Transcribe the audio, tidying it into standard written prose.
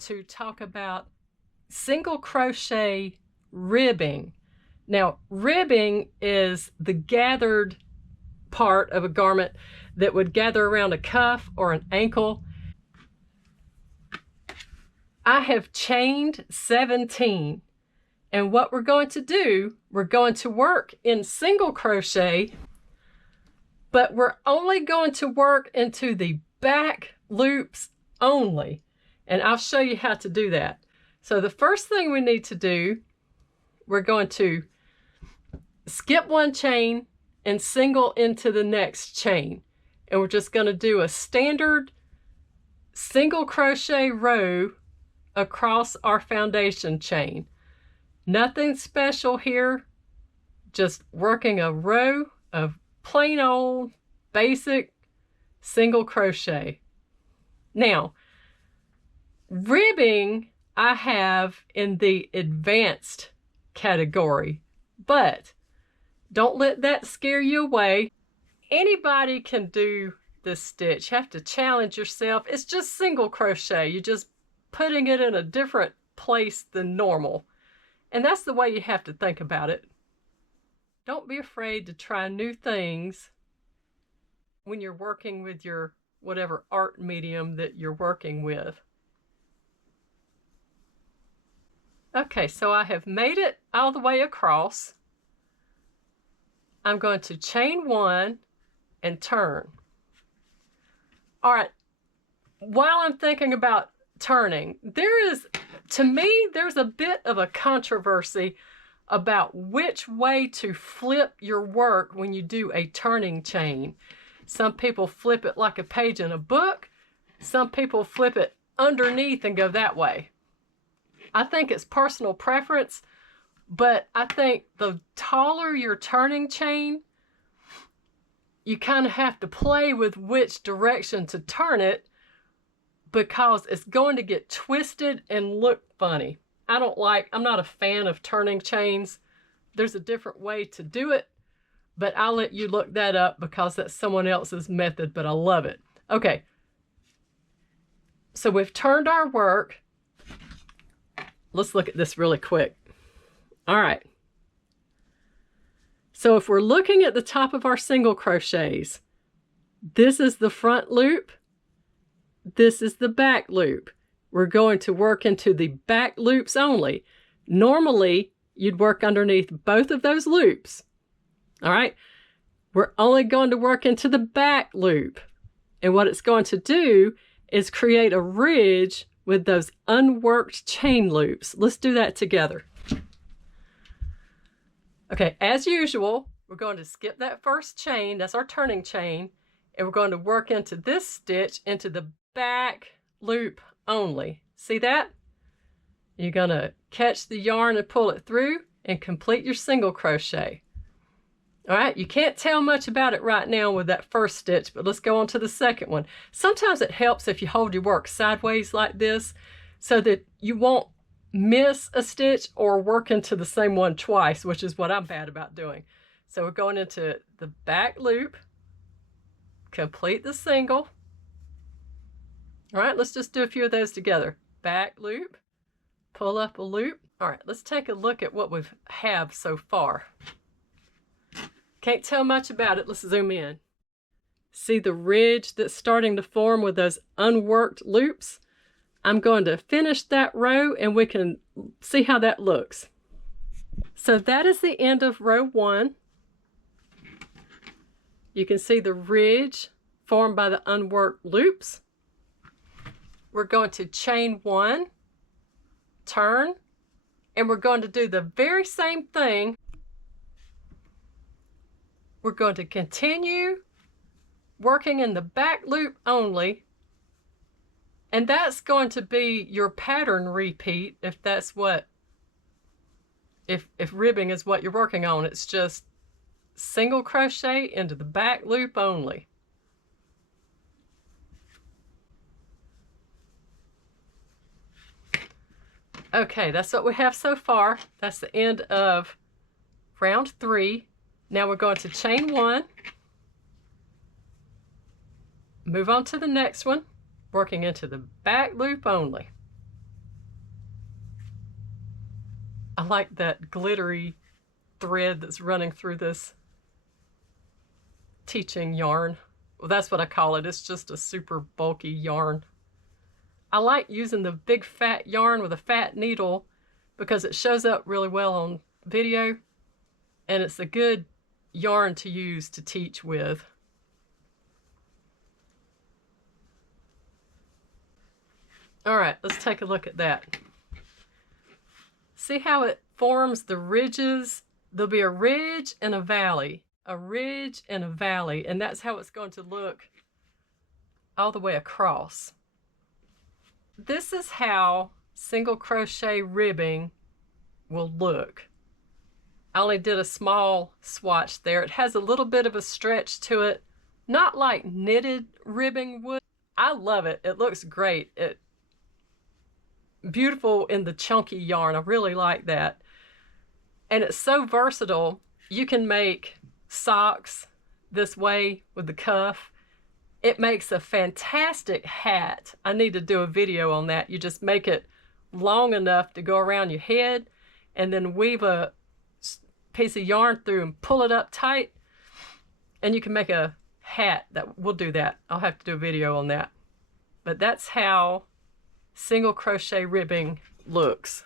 to talk about single crochet ribbing. Now, ribbing is the gathered part of a garment that would gather around a cuff or an ankle. I have chained 17, and what we're going to do, we're going to work in single crochet, but we're only going to work into the back loops only, and I'll show you how to do that. So the first thing we need to do, we're going to skip one chain and single into the next chain, and we're just going to do a standard single crochet row across our foundation chain. Nothing special here, just working a row of plain old basic single crochet. Now, ribbing I have in the advanced category, but don't let that scare you away. Anybody can do this stitch. You have to challenge yourself. It's just single crochet. You're just putting it in a different place than normal. And that's the way you have to think about it. Don't be afraid to try new things when you're working with your whatever art medium that you're working with. Okay, so I have made it all the way across. I'm going to chain one and turn. All right, while I'm thinking about turning, to me, there's a bit of a controversy about which way to flip your work when you do a turning chain. Some people flip it like a page in a book. Some people flip it underneath and go that way. I think it's personal preference, but I think the taller your turning chain, you kind of have to play with which direction to turn it because it's going to get twisted and look funny. I'm not a fan of turning chains. There's a different way to do it, but I'll let you look that up because that's someone else's method, but I love it. Okay, so we've turned our work. Let's look at this really quick. All right. So if we're looking at the top of our single crochets, this is the front loop. This is the back loop. We're going to work into the back loops only. Normally, you'd work underneath both of those loops. All right. We're only going to work into the back loop. And what it's going to do is create a ridge with those unworked chain loops. Let's do that together. Okay, as usual, we're going to skip that first chain, that's our turning chain, and we're going to work into this stitch into the back loop only. See that? You're going to catch the yarn and pull it through and complete your single crochet. All right, you can't tell much about it right now with that first stitch, but let's go on to the second one. Sometimes it helps if you hold your work sideways like this so that you won't miss a stitch or work into the same one twice, which is what I'm bad about doing. So we're going into the back loop, complete the single. All right, let's just do a few of those together. Back loop, pull up a loop. All right, let's take a look at what we have so far. Can't tell much about it. Let's zoom in. See the ridge that's starting to form with those unworked loops? I'm going to finish that row and we can see how that looks. So that is the end of row one. You can see the ridge formed by the unworked loops. We're going to chain one, turn, and we're going to do the very same thing. We're going to continue working in the back loop only, and that's going to be your pattern repeat if that's what, if ribbing is what you're working on. It's just single crochet into the back loop only. Okay, that's what we have so far. That's the end of round 3. Now we're going to chain 1, move on to the next one, working into the back loop only. I like that glittery thread that's running through this teaching yarn. Well, that's what I call it. It's just a super bulky yarn. I like using the big fat yarn with a fat needle because it shows up really well on video, and it's a good yarn to use to teach with. All right, let's take a look at that. See how it forms the ridges? There'll be a ridge and a valley, a ridge and a valley, and that's how it's going to look all the way across. This is how single crochet ribbing will look. I only did a small swatch there. It has a little bit of a stretch to it, not like knitted ribbing would. I love it. It looks great. Beautiful in the chunky yarn. I really like that. And it's so versatile. You can make socks this way with the cuff. It makes a fantastic hat. I need to do a video on that. You just make it long enough to go around your head and then weave a piece of yarn through and pull it up tight, and you can make a hat. We'll do that. I'll have to do a video on that. But that's how single crochet ribbing looks.